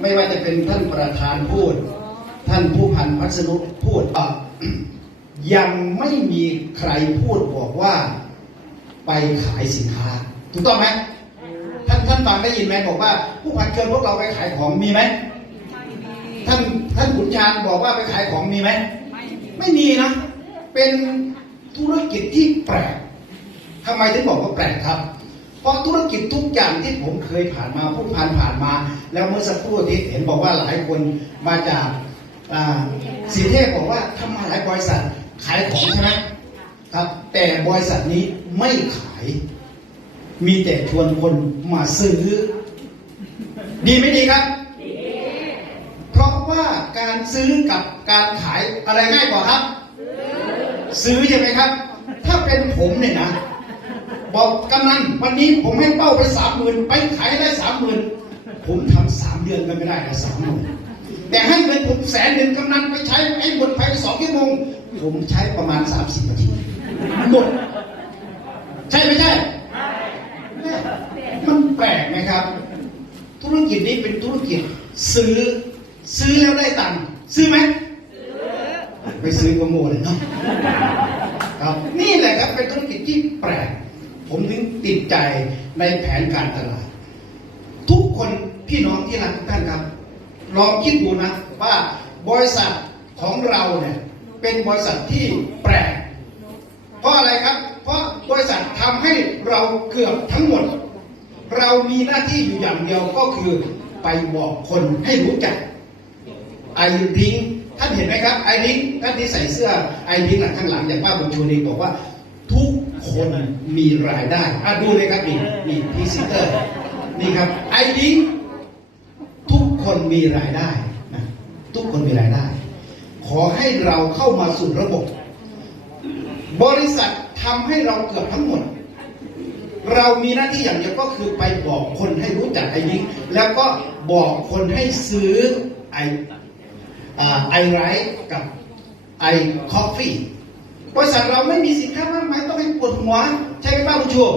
ไม่ว่าจะเป็นท่านประธานพูด ท่านผู้พันพัสนุพูดยังไม่มีใครพูดบอกว่าไปขายสินค้า ถูกต้องไหมท่านท่านฟังได้ยินไหมบอกว่า ผู้พันเกินพวกเราไปขายของมีไหมท่านท่านขุนชานบอกว่าไปขายของมีไหมไม่มีนะ เป็นธุรกิจที่แปลกทำไมถึงบอกว่าแปลกครับ ราะธุรกิจทุกอย่างที่ผมเคยผ่านมาผู้พันผ่านมา แล้วเมื่อสักครู่ที่เห็นบอกว่าหลายคนมาจากสีเทพบอกว่าทำมาหลายบริษัทขายของใช่ไหมครับ แต่บริษัทนี้ไม่ขาย มีแต่ชวนคนมาซื้อ ดีไม่ดีครับ เพราะว่าการซื้อกับการขายอะไรง่ายกว่าครับ ซื้อใช่ไหมครับ ถ้าเป็นผมเนี่ยนะ บอกกำนันวันนี้ผมให้เป้าไปสามหมื่นไปขายได้สามหมื่นผมทำสามเดือนก็ไม่ได้นะสามหมื่นแต่ให้เงินผมแสนหนึ่งกำนันไปใช้ให้หมดภายในสองชั่วโมงผมใช้ประมาณสามสิบนาทีหมดใช่ไม่ใช่ มันแปลกไหมครับ ธุรกิจนี้เป็นธุรกิจ ซื้อ ซื้อแล้วได้ตังค์ซื้อไหมไปซื้อก็โง่เลยเนาะครับนี่แหละครับเป็นธุรกิจที่แปลก ผมถึงติดใจในแผนการตลาด ทุกคนพี่น้องที่รักทุกท่านครับ ลองคิดดูนะว่าบริษัทของเราเนี่ยเป็นบริษัทที่แปลกเพราะอะไรครับ เพราะบริษัททำให้เราเกือบทั้งหมด เรามีหน้าที่อยู่อย่างเดียวก็คือไปบอกคนให้รู้จักไอริงท่านเห็นไหมครับไอริงท่านที่ใส่เสื้อไอริงหลังข้างหลังอย่างป้าบุญชูนีบอกว่า ทุก คนมีรายได้อะดูเลยครับนี่นี่พีซิเตอร์นี่ครับไอริงทุกคนมีรายได้นะทุกคนมีรายได้ ขอให้เราเข้ามาสู่ระบบ บริษัททำให้เราเกือบทั้งหมด เรามีหน้าที่อย่างเดียวก็คือไปบอกคนให้รู้จักไอ้ิงแล้วก็บอกคนให้ซื้อไอไอไรกับไอคอฟฟี่ บริษัทเราไม่มีสินค้ามากมายต้องให้ปวดหัวใช่ไหมป้าผู้ชม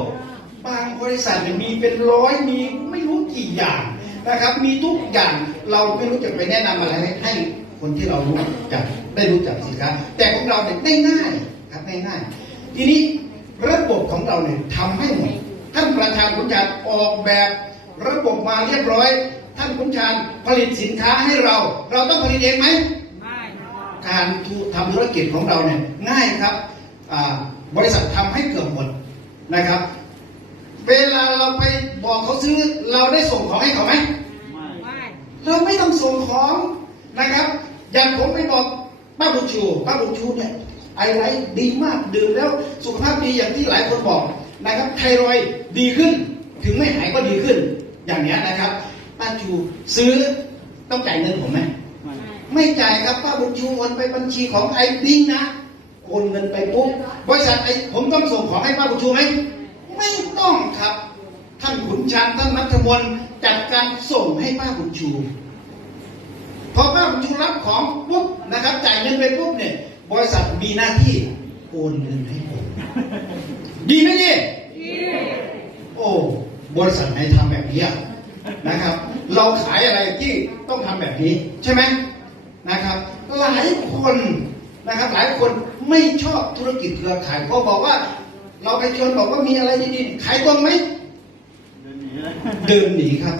บางบริษัทเนี่ยมีเป็นร้อยมีไม่รู้กี่อย่างนะครับ มีทุกอย่างเราไม่รู้จะไปแนะนำอะไรให้ให้คนที่เรารู้จักได้รู้จักสินค้าแต่ของเราเนี่ยได้ง่ายครับได้ง่ายทีนี้ระบบของเราเนี่ยทำให้หมดท่านประธานขุนชานออกแบบระบบมาเรียบร้อย ท่านขุนชานผลิตสินค้าให้เรา เราต้องผลิตเองไหม การทำธุรกิจของเราเนี่ยง่ายครับอ่าบริษัททำให้เกือบหมดนะครับ เวลาเราไปบอกเขาซื้อเราได้ส่งของให้เขาไหมเราไม่ต้องส่งของนะครับ อย่างผมไปบอกป้าบุญชูป้าบุญชูเนี่ยไอไลท์ดีมากดื่มแล้วสุขภาพดีอย่างที่หลายคนบอกนะครับไทรอยด์ดีขึ้นถึงไม่หายก็ดีขึ้น อย่างเนี้ยนะครับป้าชูซื้อต้องจ่ายเงินผมไหม ไม่จ่ายครับป้าบุญชูโอนไปบัญชีของไอบิงนะโอนเงินไปปุ๊บบริษัทไอ้ผมต้องส่งของให้ป้าบุญชูไหมไม่ต้องครับ ท่านขุนชานท่านนัทมนต์จัดการส่งให้ป้าบุญชูพอป้าบุญชูรับของปุ๊บนะครับ จ่ายเงินไปปุ๊บเนี่ย บริษัทมีหน้าที่โอนเงินให้ผมดีไหมเนี่ยโอ้บริษัทไหนทำแบบนี้อะนะครับ เราขายอะไรที่ต้องทำแบบนี้ ใช่ไหม นะครับ หลายคนนะครับ หลายคนไม่ชอบธุรกิจเครือข่ายก็บอกว่า เราไปชวนบอกว่ามีอะไรดีๆขายตรงไหมเดินหนีครับ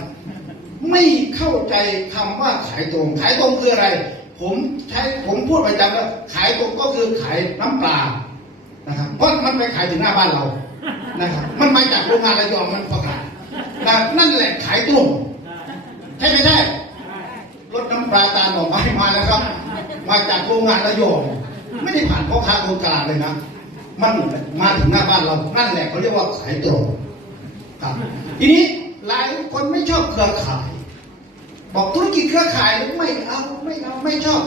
ไม่เข้าใจคำว่าขายตรง ขายตรงคืออะไร ผมใช้ผมพูดประจำว่าขายตรงก็คือขายน้ำปลานะครับเพราะมันไปขายถึงหน้าบ้านเรานะครับ มันมาจากโรงงานระยองมันประกาศนะนั่นแหละขายตรงใช่ไม่ใช่รถน้ำ ปลาตาหน่อไม้มาแล้วครับ มาจากโรงงานระยองไม่ได้ผ่านพ่อค้าคนกลางเลยนะ มันมาถึงหน้าบ้านเรา นั่นแหละเขาเรียกว่าขายตรงครับ ทีนี้หลายคนไม่ชอบเครือข่าย บอกธุรกิจเครือข่ายไม่เอาไม่เอาไม่ชอบ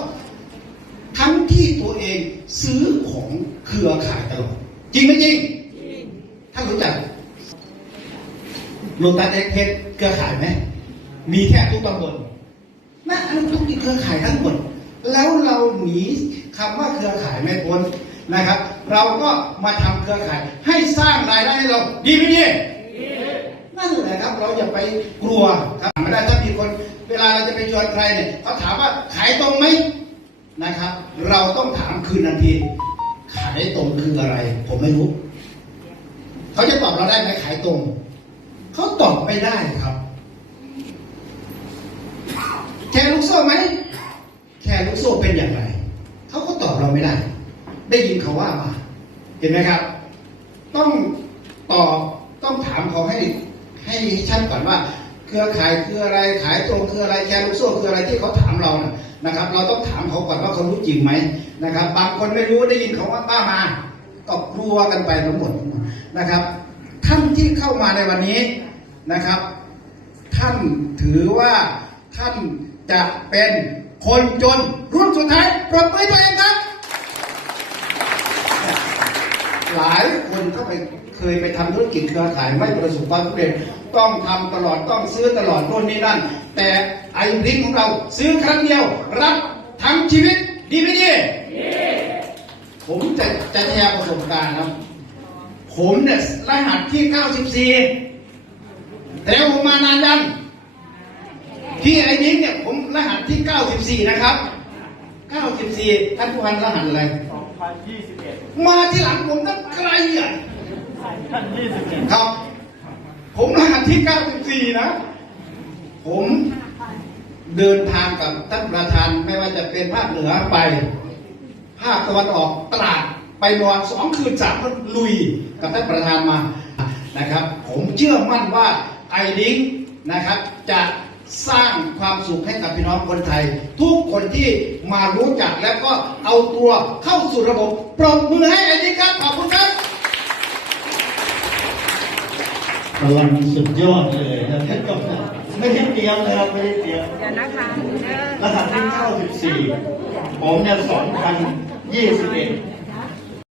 ทั้งที่ตัวเองซื้อของเครือข่ายตลอด จริงไหมจริงท่านรู้จักโลตัสเอ็กเพสเครือข่ายไหมมีแค่ทุกตำบล นั่นอันนั้นธุกิจเครือข่ายทั้งหมด แล้วเราหนีคำว่าเครือข่ายไม่พ้นนะครับ เราก็มาทำเครือข่ายให้สร้างรายได้ให้เราดีไหมดีนั่นั่นแหละครับเราอย่าไปกลัวครับไม่ได้ถ้ามีคนเวลาเราจะไปชวนใครเนี่ยเขาถามว่าขายตรงไหมนะครับ เราต้องถามคืนทันทีขายตรงคืออะไร ผมไม่รู้ เขาจะตอบเราได้ไหมขายตรง เขาตอบไม่ได้ครับ แค่ลูกโซ่ไหมแค่ลูกโซ่เป็นอย่างไรเขาก็ตอบเราไม่ได้ ได้ยินเขาว่ามา เห็นไหมครับ ต้องตอบต้องถามเขาให้ให้ชัดก่อนว่า เครือข่ายคืออะไรขายตรงคืออะไรแค่ลูกโซ่คืออะไรที่เขาถามเรานะนะครับ เราต้องถามเขาก่อนว่าเขารู้จริงไหมนะครับ บางคนไม่รู้ได้ยินเขาว่าป้ามาก็กลัวกันไปทั้งหมดนะครับท่านที่เข้ามาในวันนี้นะครับ ท่านถือว่าท่าน จะเป็นคนจนรุ่นสุดท้ายปรบมือตัวเองครับ หลายคนก็ไปเคยไปทำธุรกิจเครือข่ายไม่ประสบความสำเร็จต้องทำตลอดต้องซื้อตลอดโน่นนี่นั่น แต่ไอ้ลิงของเราซื้อครั้งเดียว รับทั้งชีวิตดีไม่ดีผมจะจะแชร์ประสบการณ์นะผมเนี่ยรหัสที่ 94 แต่ผมมานานยัง พี่ไอ้นิ้งเนี่ยผมรหัสที่ 94 นะครับ 94 ท่านผู้พันรหัสอะไร 2021 มาที่หลังผมตั้งไกลอะท่าน21 ครับ ผมรหัสที่ 94 นะ ผมเดินทางกับท่านประธานไม่ว่าจะเป็นภาคเหนือไป ภาคตะวันออกตราดไปนอนสองคืนสามวันลุยกับท่านประธานมานะครับ ผมเชื่อมั่นว่าไอดิ้งนะครับจะ สร้างความสุขให้กับพี่น้องคนไทย ทุกคนที่มารู้จักแล้วก็เอาตัวเข้าสู่ระบบปรบมือให้ไอดิ้งครับขอบคุณครับพลังสุดยอดเลยนะท่านก็ไม่ได้เตรียมนะครับไม่ได้เตรียมเดี๋ยวนะคะรหัสที่94ผมเนี่ย2021